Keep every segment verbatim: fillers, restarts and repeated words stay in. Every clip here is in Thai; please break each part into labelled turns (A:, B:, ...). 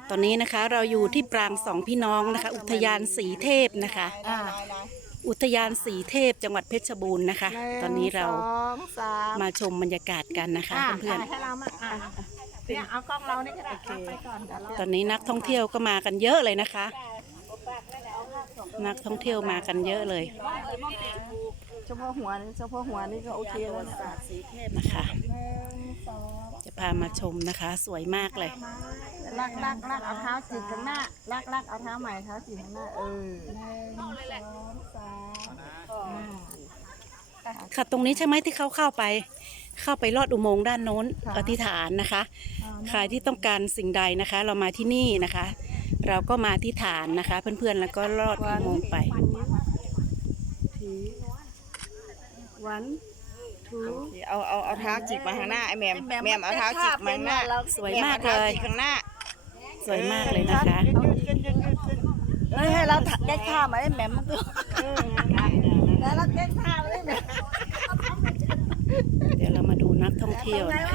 A: ตอนนี้นะคะเราอยู่ที่ปรางสองพี่น้องนะคะอุทยานสีเทพนะคะอุทยานสีเทพจังหวัดเพชรบูรณ์นะคะตอนนี้เรามาชมบรรยากาศกันนะคะเพื่อนๆ
B: เนี่ยเอากล้องเรานี่ก็ได้ไปก่อน
A: ตอนนี้นักท่องเที่ยวก็มากันเยอะเลยนะคะ นักท่องเที่ยวมากันเยอะเลย
B: เฉพาะหัวนี่เฉพาะหัวนี่ก็โอเคแล้ว
A: นะคะจะพามาชมนะคะสวยมากเลย
B: ลักลักลักเอาเท้าจิกข้างหน้าลักลักเอาเท้าใหม่เท้าจิกข้างหน้าเออ
A: ค่ะตรงนี้ใช่ไหมที่เขาเข้าไปเข้าไปลอดอุโมงค์ด้านโน้นอธิษฐานนะคะใครที่ต้องการสิ่งใดนะคะเรามาที่นี่นะคะ เราก็มาอธิษฐานนะคะเพื่อนๆแล้วก็ลอดอุโมงค์ไปวันทู
B: เอาเอาเอาเท้าจิกมาข้างหน้าไอ้แมมแมมเอาเท้าจิกมาข้างหน้า
A: สวยมากเลย
B: ข้างหน้า
A: สวยมากเลยนะคะ
B: เฮ้ยให้เราได้ท่ามาไอ้แมมมันแล้วเราได้ท่าไอ้แมม
A: เดี๋ยวเรามาดูนักท่องเที่ยวนะคะ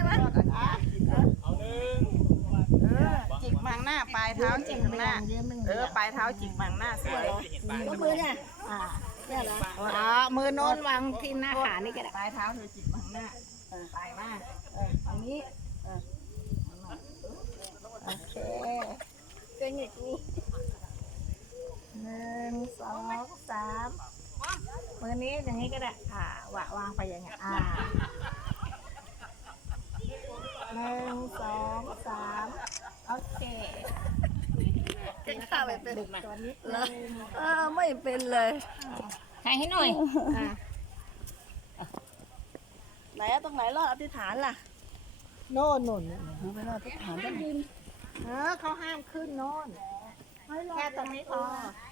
B: จิกมังหน้าปลายเท้าจิกข้างหน้าเออปลายเท้าจิกมังหน้าสวยก็มือเนี่ยอ่าเนี่ยเหรออ๋อมือโน้นวางที่หน้าขานี่ก็ได้ปลายเท้าเธอจิกมังหน้าปลายมากตรงนี้โอเคเป็นอย่างนี้หนึ่งสองสามมือนี้อย่างนี้ก็ได้อ่าวางวางไปอย่างเงี้ยอ่าหนึ่งสองสามโอเคจะข้าไปเป็นตัวนี้เลยเออไม่เป็นเลยให้ให้หน่อยไหนตรงไหนรอดอธิษฐานล่ะโน่นโน่นไปรอดอธิษฐานได้เออเขาห้ามขึ้นโน่นแค่ตรงนี้พอ